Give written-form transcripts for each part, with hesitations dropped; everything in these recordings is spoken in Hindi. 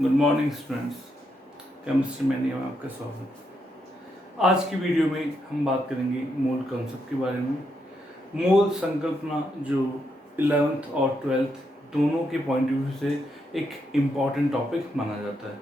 Good morning students. केमिस्ट्री में नहीं आपका स्वागत। आज की वीडियो में हम बात करेंगे मोल कॉन्सेप्ट के बारे में। मोल संकल्पना जो 11th और 12th दोनों के पॉइंट ऑफ व्यू से एक इम्पॉर्टेंट टॉपिक माना जाता है।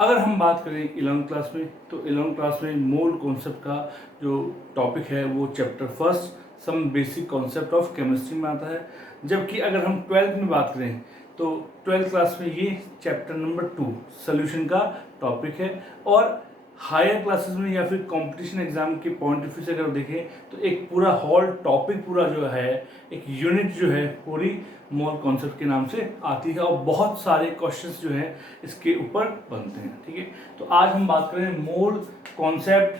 अगर हम बात करें 11th क्लास में, तो 11th क्लास में मोल कॉन्सेप्ट का जो टॉपिक है वो chapter first some basic concept of chemistry में आता है। जबकि अगर हम 12th में बात करें तो 12th क्लास में ये चैप्टर नंबर 2 सोल्यूशन का टॉपिक है। और हायर क्लासेस में या फिर कंपटीशन एग्जाम के पॉइंट ऑफ व्यू से अगर देखें तो एक पूरा होल टॉपिक पूरा जो है एक यूनिट जो है पूरी मोल कॉन्सेप्ट के नाम से आती है और बहुत सारे क्वेश्चंस जो है इसके ऊपर बनते हैं। ठीक है, तो आज हम बात करें मोल कॉन्सेप्ट,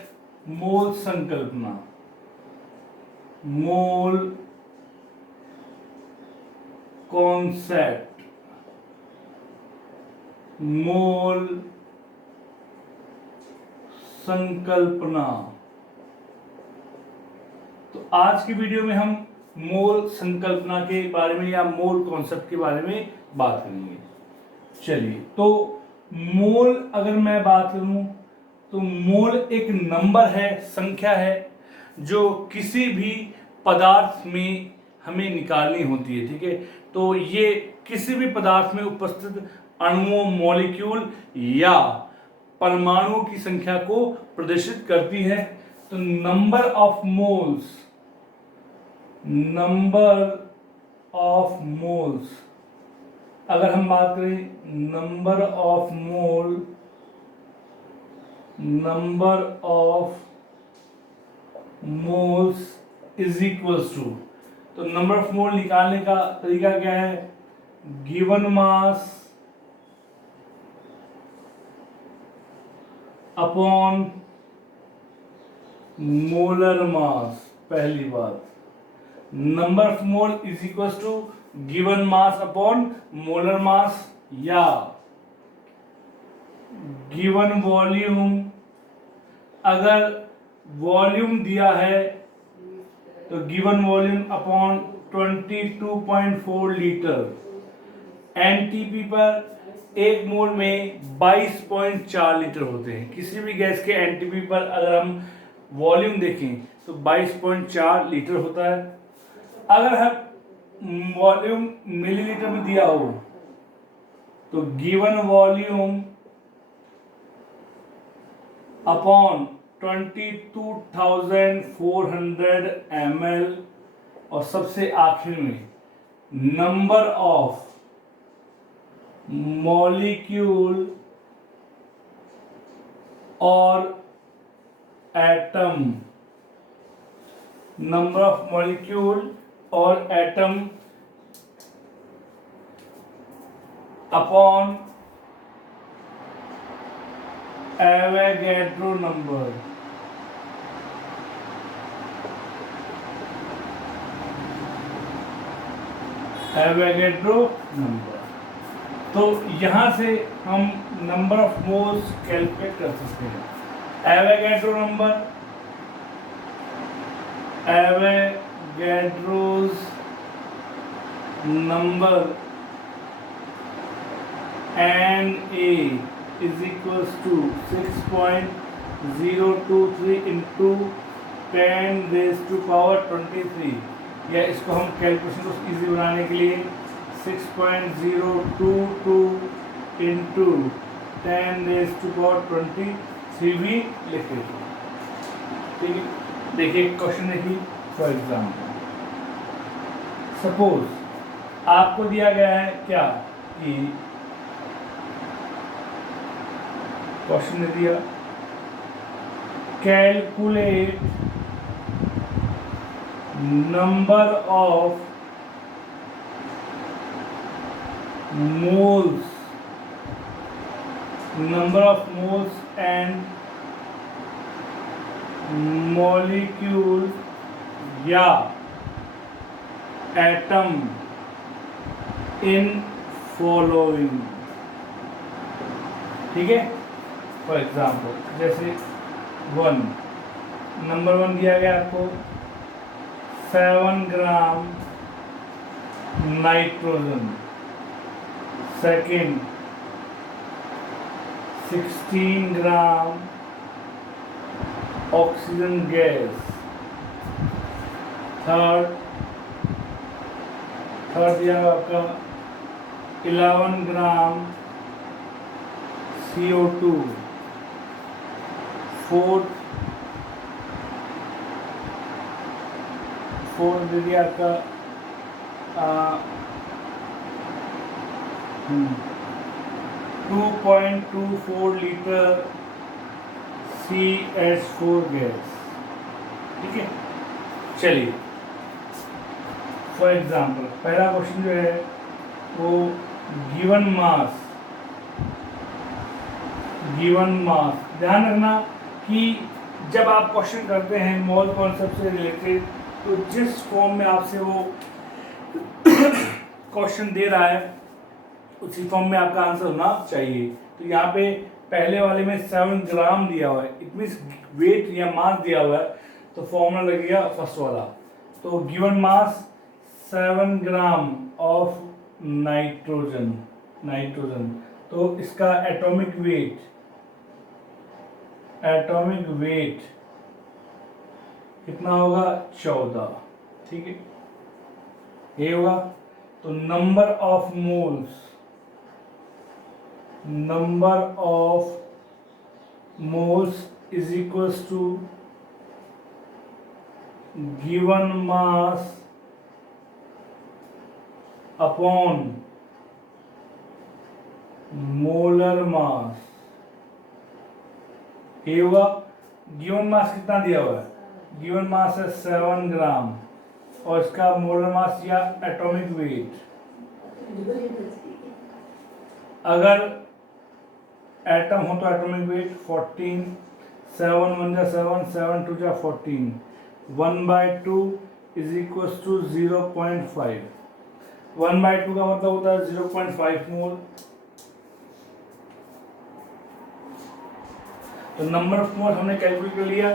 मोल संकल्पना, मोल कॉन्सेप्ट, मोल संकल्पना। तो आज की वीडियो में हम मोल संकल्पना के बारे में या मोल कॉन्सेप्ट के बारे में बात करेंगे। चलिए, तो मोल अगर मैं बात करूं तो मोल एक नंबर है, संख्या है जो किसी भी पदार्थ में हमें निकालनी होती है। ठीक है, तो ये किसी भी पदार्थ में उपस्थित अणुओं, मॉलिक्यूल या परमाणुओं की संख्या को प्रदर्शित करती है। तो number of moles, number of moles, अगर हम बात करें number of mole, number of moles is equals to, तो नंबर ऑफ मोल निकालने का तरीका क्या है? Given mass upon molar mass. पहली बात, number of mole is equal to given mass upon molar mass या गिवन वॉल्यूम। अगर वॉल्यूम दिया है तो given volume upon 22.4 litre. NTP पर एक मोल में 22.4 लीटर होते हैं। किसी भी गैस के एनटीपी पर अगर हम वॉल्यूम देखें तो 22.4 लीटर होता है। अगर हम वॉल्यूम मिलीलीटर में दिया हो तो गिवन वॉल्यूम अपॉन 22,400 ml और सबसे आखिर में नंबर ऑफ मॉलिक्यूल और एटम, नंबर ऑफ मॉलिक्यूल और atom upon Avogadro number. Avogadro number. तो यहां से हम नंबर ऑफ मोल्स कैलकुलेट कर सकते हैं। Avogadro number, Avogadro's number Na is equals to 6.023 into 10 raised to power 23, या इसको हम कैलकुलेशन को इजी बनाने के लिए 6.022 into 10 raised to power 23 भी लिख लेते हैं। ठीक है, देखिए क्वेश्चन देखिए। फॉर एग्जाम्पल सपोज आपको दिया गया है क्या कि क्वेश्चन ने दिया calculate number of moles, number of moles and molecule या एटम इन फॉलोइंग। ठीक है, फॉर एग्जाम्पल जैसे 1, नंबर 1 दिया गया आपको 7 gram nitrogen. Second 16 gram oxygen gas. Third दिया आपका 11 ग्राम CO2। फोर्थ दे दिया आपका 2.24 लीटर CH4 गैस। ठीक है, चलिए फॉर एग्जाम्पल पहला क्वेश्चन जो है वो गिवन मास। ध्यान रखना कि जब आप क्वेश्चन करते हैं मोल कॉन्सेप्ट से रिलेटेड, तो जिस फॉर्म में आपसे वो क्वेश्चन दे रहा है उसी फॉर्म में आपका आंसर होना चाहिए। तो यहाँ पे पहले वाले में 7 ग्राम दिया हुआ है, इट मीन्स वेट या मास दिया हुआ है, तो फॉर्मूला लगेगा फर्स्ट वाला। तो given mass 7 gram of nitrogen. तो इसका एटॉमिक वेट कितना होगा? 14। ठीक है, ये होगा। तो number of moles is equals to given mass upon molar mass. ये होगा। गिवन मास कितना दिया हुआ है? गिवन मास है 7 ग्राम और इसका मोलर मास या एटॉमिक वेट, अगर एटम हो तो एटॉमिक वेट 14, 7 1 जा 7, 7 2 जा 14, 1/2 इज इक्वल टू 0.5। 1/2 का मतलब होता है 0.5 मोल। तो नंबर ऑफ मोल हमने कैलकुलेट कर लिया।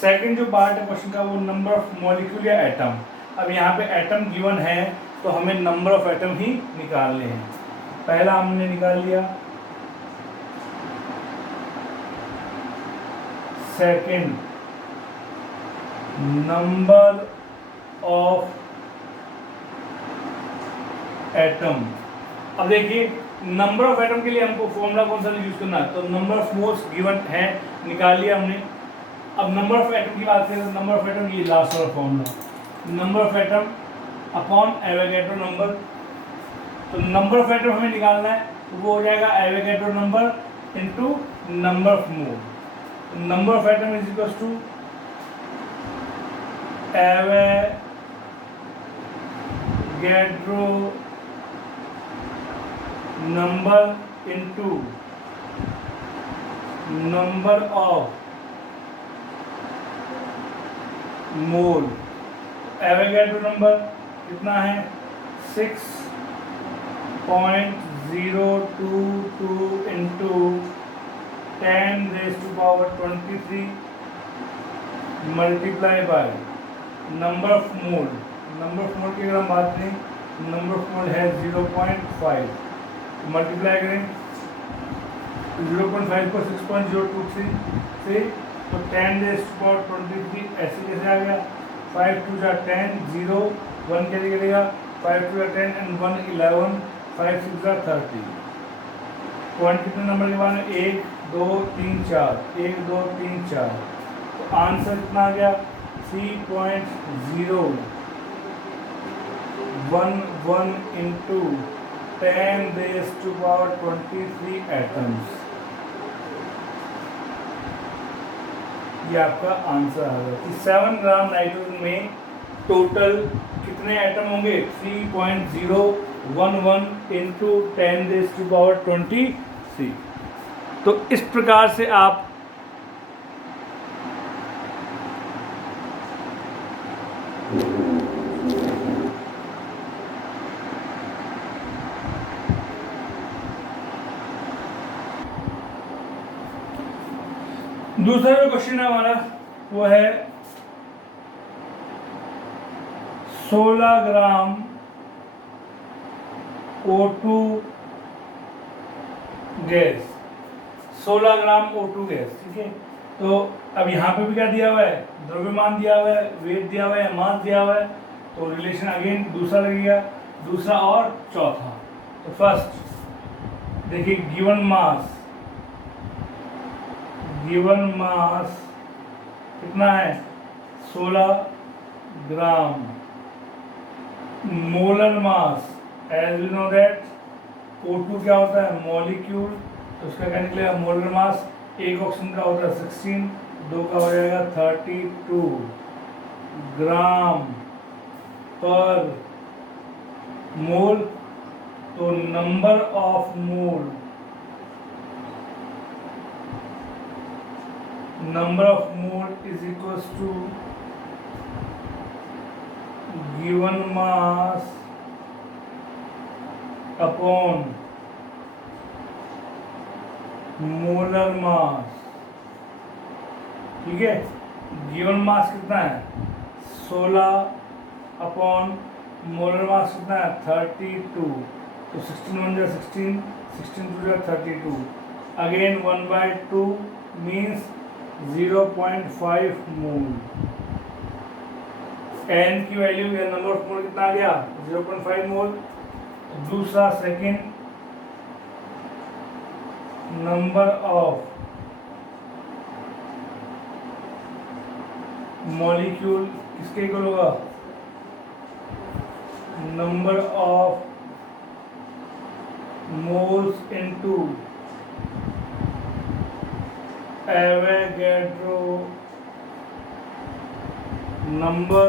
सेकंड जो पार्ट है क्वेश्चन का वो नंबर ऑफ मॉलिक्यूल या एटम। अब यहाँ पे एटम गिवन है तो हमें नंबर ऑफ एटम ही निकालने हैं। पहला हमने निकाल लिया, सेकंड नंबर ऑफ एटम। अब देखिए नंबर ऑफ एटम के लिए हमको फॉर्मूला कौन सा यूज करना है? तो नंबर ऑफ मोल्स गिवन है, निकाल लिया हमने। अब नंबर ऑफ एटम की बात करें तो नंबर ऑफ एटम ये लास्ट वाला formula, number of atom upon Avogadro number. तो नंबर ऑफ एटम हमें निकालना है, तो वो हो जाएगा Avogadro number into number of mole. Number of atom is equal to Avogadro number into number of mole. Avogadro number कितना है? 6.022 into 10⁻23 multiply by number of mole. Number of mole की अगर हम बात करें, नंबर ऑफ मोल है 0.5, मल्टीप्लाई करें 0.5 को 6.023 से, तो 10⁻23 ऐसे कैसे आ गया? 5 2 जा 10, 0 1 कैसे करेगा? 5 2 जा 10 एंड 1 11, 5 6 जा 30। पॉइंट कितने नंबर के बाद? 1 2 3 4, 1 2 3 4। तो आंसर कितना आ गया? 3.011 इंटू 10⁻23 एटम्स। ये आपका आंसर आ गया कि 7 ग्राम नाइट्रोजन में टोटल कितने एटम होंगे? 3.011 इंटू 10⁻23। तो इस प्रकार से आप दूसरा जो क्वेश्चन है हमारा वो है 16 ग्राम O2 गैस। 16 ग्राम O2 गैस, ठीक है। तो अब यहाँ पे भी क्या दिया हुआ है, द्रव्यमान दिया हुआ है, वेट दिया हुआ है, मास दिया हुआ है, तो रिलेशन अगेन दूसरा लगेगा, दूसरा और चौथा। तो फर्स्ट देखिए गिवन मास कितना है 16 gram. Molar mass as we know that O2 क्या होता है मॉलिक्यूल, तो उसका क्या निकलेगा मोलर मास। एक ऑक्सीजन का होता है 16, दो का हो जाएगा 32 ग्राम पर मोल। तो number of mole is equals to given mass upon molar mass, ठीक है। गिवन मास कितना है 16 अपॉन मोलर मास कितना है 32, तो 16 1 जा 16, 16 2 जा 32, अगेन 1/2 मीन्स 0.5 मोल। एन की वैल्यू या नंबर ऑफ मोल कितना आ गया 0.5 मोल। दूसरा सेकंड नंबर ऑफ मॉलिक्यूल किसके इक्वल होगा number of moles into Avogadro number.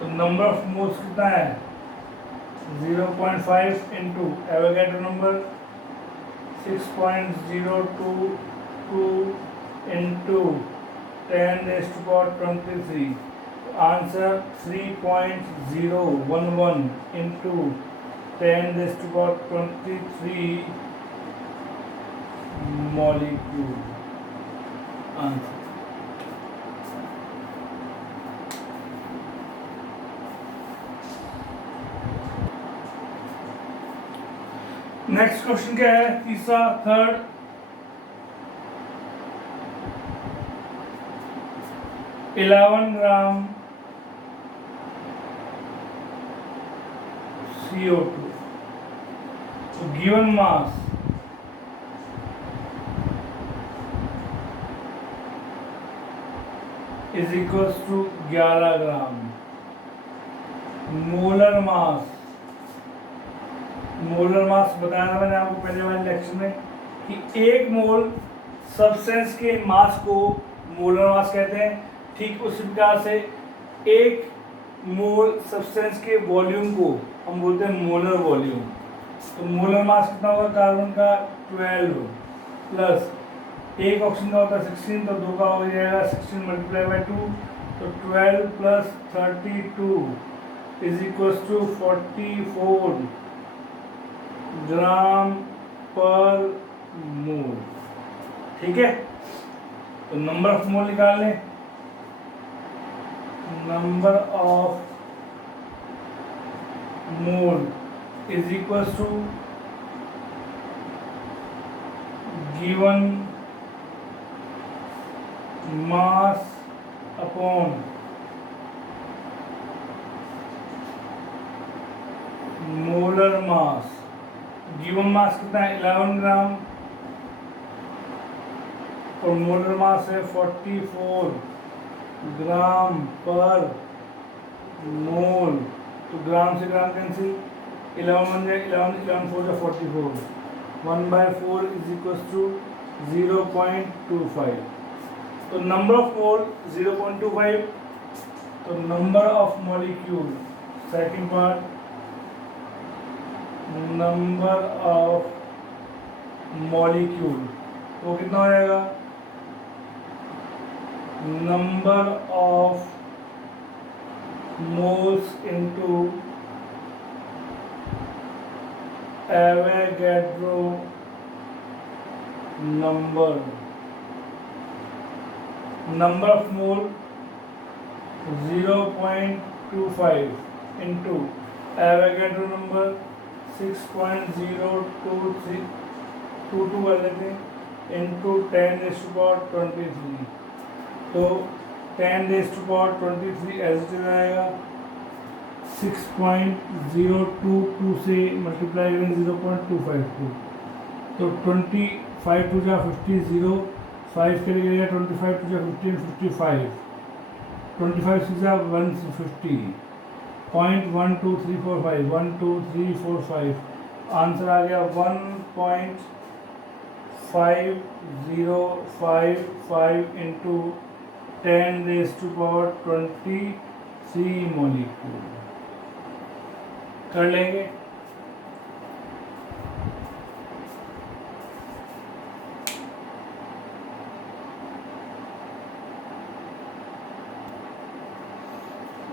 तो नंबर ऑफ मोल्स कितना है 0.5 into Avogadro number 6.022 into 10⁻23, answer 3.011 into 10⁻23 molecule answer. Next question क्या है तीसरा थर्ड, 11 ग्राम CO2, तो given mass is equals to 11 gram. Molar मास बताया था मैंने आपको पहले वाले लेक्चर में कि एक मोल सब्सटेंस के मास को मोलर मास कहते हैं। ठीक उसी प्रकार से एक मोल सब्सटेंस के वॉल्यूम को हम बोलते हैं मोलर वॉल्यूम। तो मोलर मास कितना होगा कार्बन का 12 प्लस एक ऑक्सीजन का होता है 16, तो दो का हो जाएगा 16 × 2, तो 12 प्लस 32 इज इक्वल्स टू 44 ग्राम पर मोल, ठीक है। तो नंबर ऑफ मोल निकाल लें, number of mole is equals to given mass upon molar mass. Given mass कितना है 11 ग्राम और मोलर मास है 44 ग्राम पर मोल। तो ग्राम से ग्राम कैंसिल, 11 1 जा 11, 11 4 जा 44, 1/4 इज इक्वल्स टू 0.25। तो नंबर ऑफ मोल 0.25, तो number of molecule second part, number of molecule वो कितना हो जाएगा number of moles into Avogadro number of mole 0.25 into Avogadro number 6.023 2 कर लेते हैं इंटू 10⁻23। तो 10⁻23 ऐसे चला जाएगा 6.022 से मल्टीप्लाई करेंगे 0.252। तो 25 टू जा 50, 0 5 के लिए 25 टू जा 15, 55, 25 से जा 150, 0.12345, 12345 आंसर आ गया 1.5055 इंटू 10⁻23 मॉलिक्यूल कर लेंगे।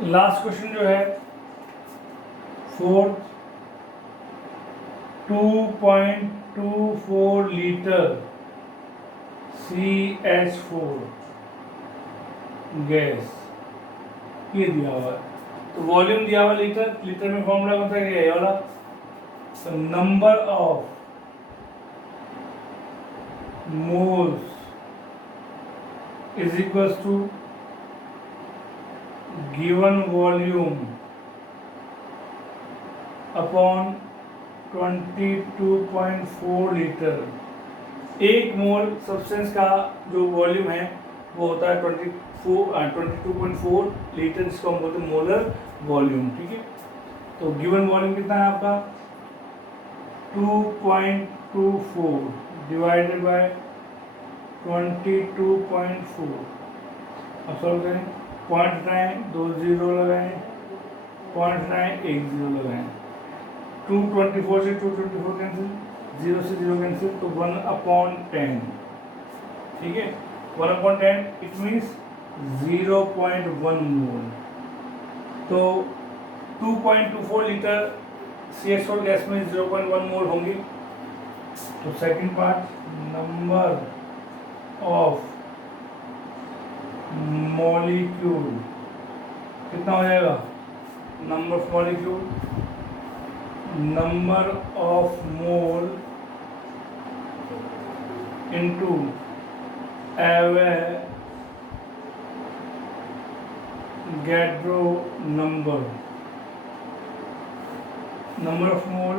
लास्ट क्वेश्चन जो है फोर्थ, 2.24 लीटर CH4 गैस ये दिया हुआ है। तो वॉल्यूम दिया हुआ लीटर, लीटर में फॉर्मूला कौन सा है ये वाला। तो number of moles is equals to given volume upon 22.4 litre. एक मोल सब्सटेंस का जो वॉल्यूम है वो होता है 22.4 लीटर, जिसको हम बोलते हैं मोलर वॉल्यूम। ठीक है, तो गिवन वॉल्यूम कितना है आपका 2.24 डिवाइडेड बाय 22.4। अब सॉल्व करें, पॉइंट हटाएं, 2 0 लगाएं, पॉइंट हटाएं, 1 0 लगाएं। 224 से 224 कैंसिल, 0 से 0 कैंसिल, तो 1/10। ठीक है, 1/10 इट मीन्स 0.1 मोल। तो 2.24 लीटर CH4 गैस में 0.1 मोल होंगे। तो second part, number of molecule कितना हो जाएगा, number of molecule, number of mole into Avogadro number. Number of mole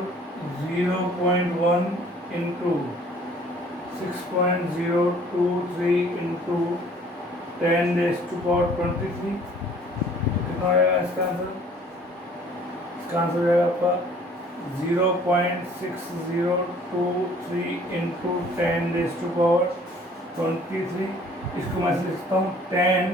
0.1 into 6.023 into 10⁻23 कितना हो जाएगा इसका आंसर। इसका आंसर हो जाएगा आपका 0.6023 इंटू 10⁻23। इसको मैं लिखता हूँ 10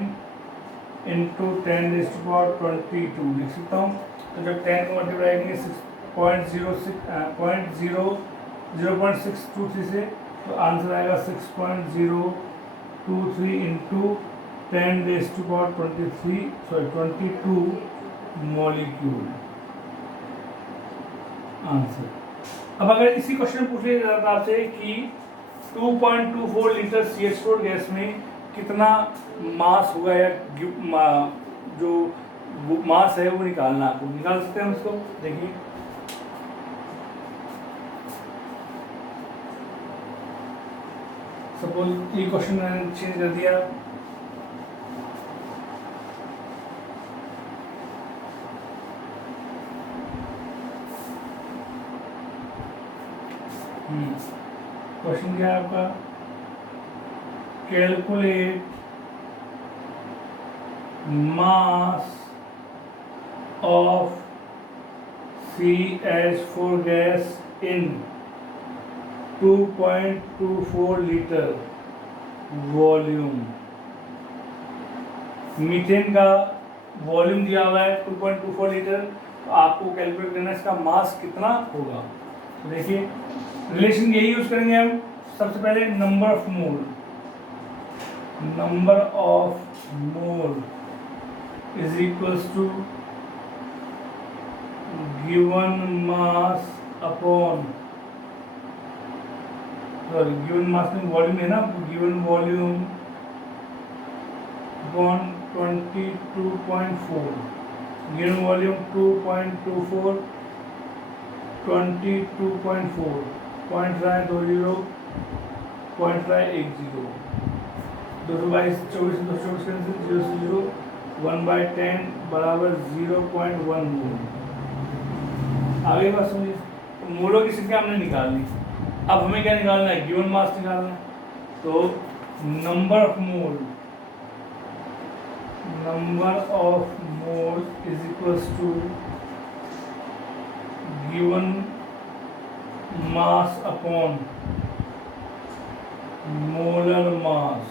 इंटू 10⁻22 लिख सकता हूँ। तो जब 10 को मल्टीप्लाई करेंगे 0.623 से, तो आंसर आएगा 6.023 इंटू 22 मॉलिक्यूल आंसर। अब अगर इसी क्वेश्चन पूछ लिया जाता आपसे कि 2.24 लीटर CH4 गैस में कितना मास होगा, या जो मास है वो निकालना, आपको निकाल सकते हैं उसको। देखिए सपोज ये क्वेश्चन मैंने चेंज कर दिया, क्वेश्चन क्या है आपका, calculate mass of CH4 gas in 2.24 litre volume. Methane का वॉल्यूम दिया हुआ है 2.24 लीटर, तो आपको कैलकुलेट करना है इसका मास कितना होगा। देखिए रिलेशन यही यूज करेंगे हम। सबसे पहले number of mole, number of mole is equals to given mass upon, sorry given mass में वॉल्यूम है ना, given volume upon 22.4, given volume 2.24, 22.4, 0.20 0.10 222 24 224 cancel 0 से 0 1/10 बराबर 0.1 मोल। आगे बात समझिए, तो मोलों की संख्या हमने निकाल ली। अब हमें क्या निकालना है, गिवन मास निकालना है। तो number of mole is equals to given mass upon molar mass.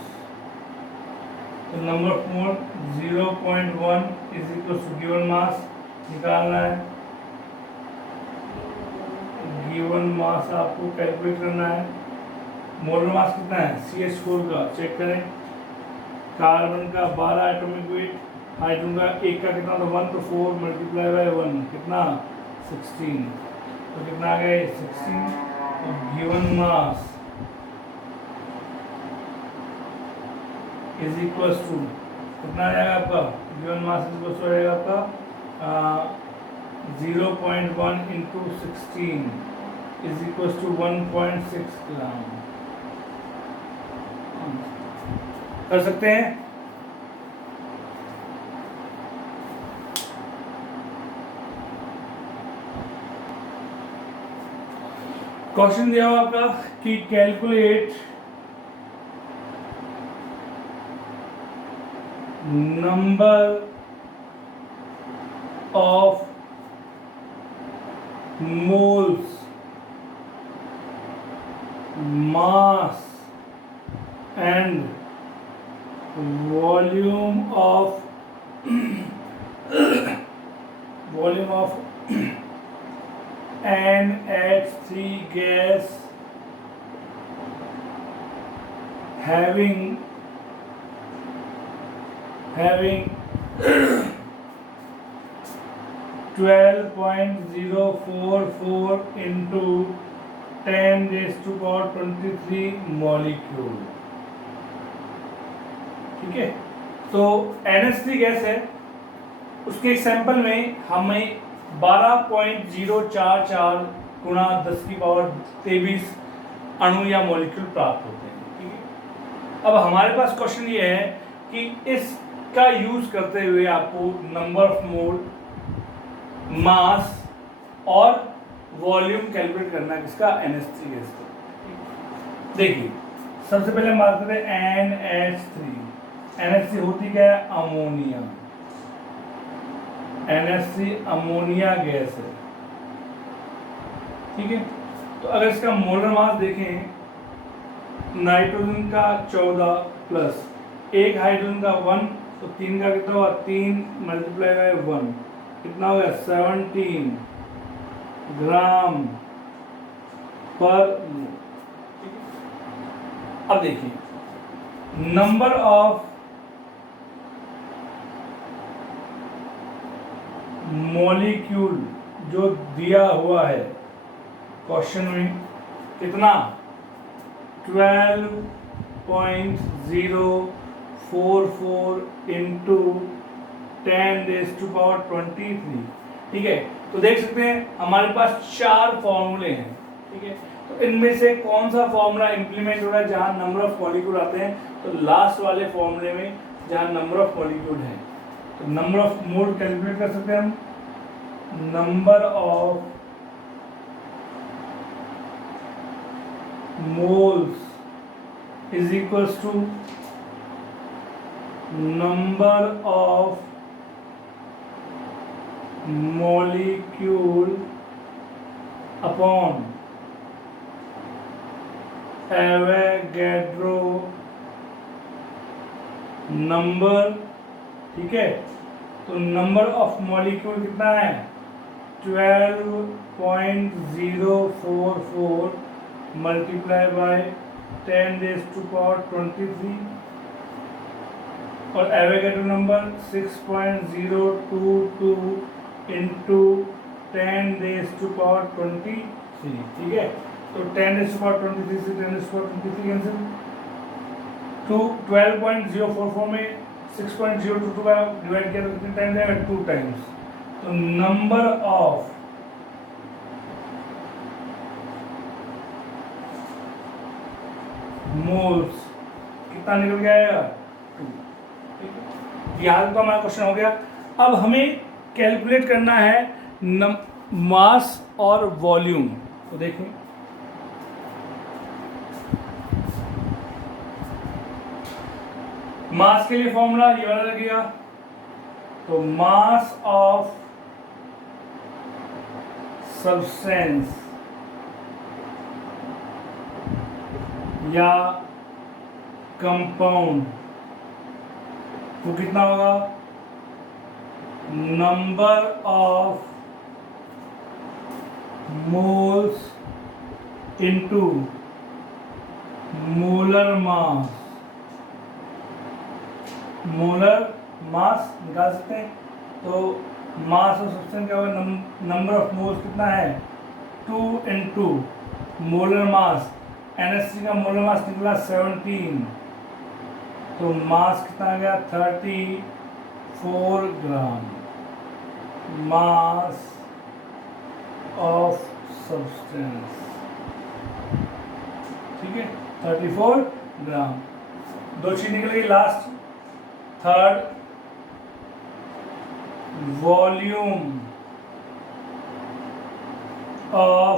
तो number of mole 0.1 is equals to given mass निकालना है। गिवन मास आपको कैलकुलेट करना है। मोलर मास कितना है, CH4 का चेक करें। कार्बन का 12 एटॉमिक वेट, हाइड्रोजन का एक का कितना, तो 1, तो 4 मल्टीप्लाई बाय 1 कितना 16, तो कितना आ गया 16। तो given mass is equals to कितना आ जाएगा आपका, given mass is equals to आ जाएगा आपका 0.1 into 16 is equals to 1.6 gram. कर सकते हैं। क्वेश्चन दिया हुआ आपका कि calculate number of moles mass and volume of NH3 gas having 12.044 into 10⁻23 molecule. ठीक है, तो NH3 गैस है, उसके सैंपल में हमें 12.044 गुणा 10⁻23 अणु या मॉलिक्यूल प्राप्त होते हैं। ठीक है, अब हमारे पास क्वेश्चन ये है कि इसका यूज करते हुए आपको नंबर ऑफ मोल, मास और वॉल्यूम कैलकुलेट करना है किसका, NH3 गैस का। देखिए सबसे पहले हम बात करते हैं NH3। NH3 होती क्या है, अमोनिया। NH3 अमोनिया गैस है। ठीक है, तो अगर इसका मोलर मास देखें, नाइट्रोजन का 14 प्लस एक हाइड्रोजन का 1, तो 3 का कितना हुआ, 3 मल्टीप्लाई बाय 1 कितना हो गया 17 ग्राम पर। अब देखिए नंबर ऑफ मॉलिक्यूल जो दिया हुआ है क्वेश्चन में कितना, 12.044 इंटू 10⁻23। ठीक है, तो देख सकते हैं हमारे पास 4 फॉर्मूले हैं। ठीक है, तो इनमें से कौन सा फॉर्मूला इंप्लीमेंट हो रहा है जहां नंबर ऑफ मॉलिक्यूल आते हैं, तो लास्ट वाले फॉर्मूले में जहां नंबर ऑफ मॉलिक्यूल है। तो नंबर ऑफ मोल कैलकुलेट कर सकते हैं हम। Number of moles is equals to number of molecule upon Avogadro number. ठीक है, तो नंबर ऑफ मॉलिक्यूल कितना है, 12.044 मल्टीप्लाई बाय 10⁻23 और एवोगैड्रो नंबर 6.022 इंटू 10⁻23। ठीक है, तो 10⁻23 से 10⁻23 कैंसिल, तो 12.044 में 6.022 का डिवाइड किया तो कितने टाइम जाएगा, 2 टाइम्स। तो नंबर ऑफ मोल्स कितना निकल के आएगा 2। ठीक है, यहाँ तो हमारा क्वेश्चन हो गया। अब हमें कैलकुलेट करना है मास और वॉल्यूम। तो देखें, मास के लिए फॉर्मूला ये वाला लगेगा। तो मास ऑफ सब्सटेंस या कंपाउंड तो कितना होगा, number of moles into molar mass. Molar mass निकाल सकते हैं, तो मास ऑफ सब्सटेंस क्या होगा, नंबर ऑफ मोल्स कितना है 2 इंटू मोलर मास। NH3 का मोलर मास निकला 17, तो मास कितना आ गया 34 ग्राम। मास ऑफ सब्सटेंस, ठीक है 34 ग्राम। दो चीज निकल गई last. Third, volume of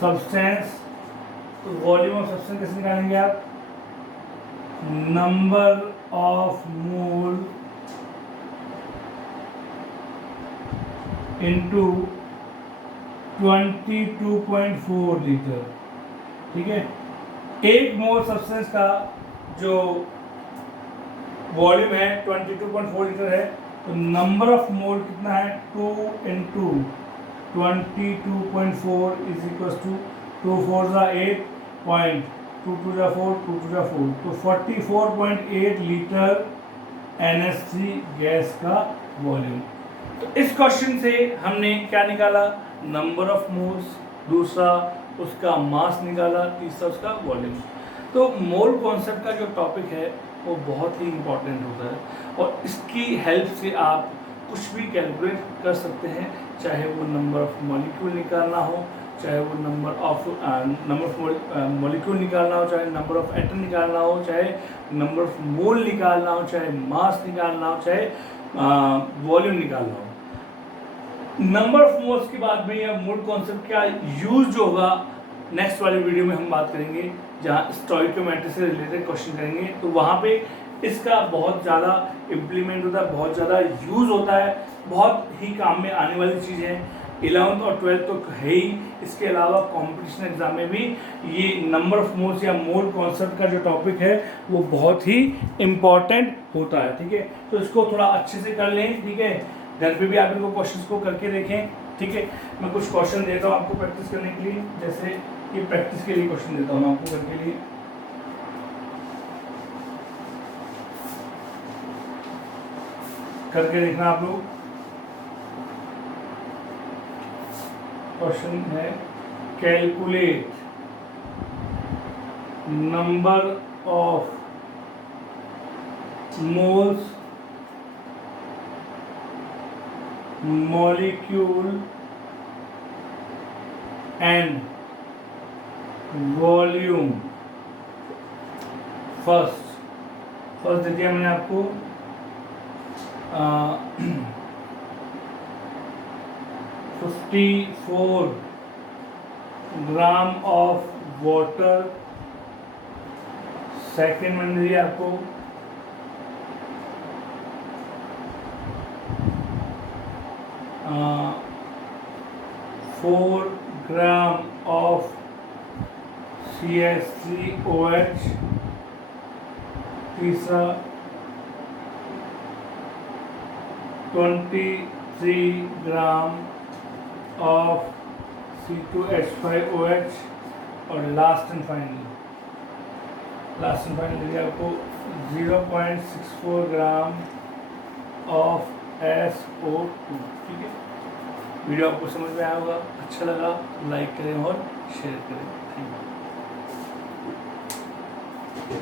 substance. तो वॉल्यूम ऑफ सब्सटेंस कैसे निकालेंगे आप, number of mole into 22.4 litre. ठीक है, एक मोल सब्सटेंस का जो वॉल्यूम है 22.4 लीटर है, तो नंबर ऑफ मोल कितना है 2 into 22.4 is equal to 2 4 8 point 2 2 4 2 2 4, तो 44.8 लीटर NH3 गैस का वॉल्यूम। तो इस क्वेश्चन से हमने क्या निकाला, नंबर ऑफ मोल्स, दूसरा उसका मास निकाला, तीसरा उसका वॉल्यूम। तो मोल कॉन्सेप्ट का जो टॉपिक है वो बहुत ही इम्पोर्टेंट होता है और इसकी हेल्प से आप कुछ भी कैलकुलेट कर सकते हैं, चाहे वो नंबर ऑफ मॉलिक्यूल निकालना हो, चाहे वो नंबर ऑफ मॉलिक्यूल निकालना हो, चाहे नंबर ऑफ एटम निकालना हो, चाहे नंबर ऑफ मोल निकालना हो, चाहे मास निकालना हो, चाहे वॉल्यूम निकालना हो। नंबर ऑफ मोल्स के बाद में या मोल कॉन्सेप्ट का यूज जो होगा नेक्स्ट वाली वीडियो में हम बात करेंगे, जहाँ स्टोइकियोमेट्री से रिलेटेड क्वेश्चन करेंगे, तो वहाँ पे इसका बहुत ज़्यादा इम्प्लीमेंट होता है, बहुत ज़्यादा यूज़ होता है, बहुत ही काम में आने वाली चीज़ है। 11th और 12th तो है ही, इसके अलावा कंपटीशन एग्जाम में भी ये नंबर ऑफ मोल्स या मोल कॉन्सेप्ट का जो टॉपिक है वो बहुत ही इम्पॉर्टेंट होता है। ठीक है, तो इसको थोड़ा अच्छे से कर लें। ठीक है, घर पे भी आप इनको क्वेश्चंस को करके देखें। ठीक है, मैं कुछ क्वेश्चन देता हूँ आपको प्रैक्टिस करने के लिए, जैसे ये प्रैक्टिस के लिए क्वेश्चन देता हूँ आपको करने के लिए। करके देखना आप लोग। क्वेश्चन है, calculate number of moles molecule and volume। First दे दिया मैंने आपको 54 ग्राम ऑफ वाटर। सेकेंड मैंने दिया आपको 4 ग्राम ऑफ CH3OH। तीसरा 23 ग्राम ऑफ C2H5OH। और लास्ट एंड फाइनल आपको 0.64 ग्राम ऑफ SO2। ठीक है, वीडियो आपको समझ में आया होगा, अच्छा लगा लाइक करें और शेयर करें। Thank you.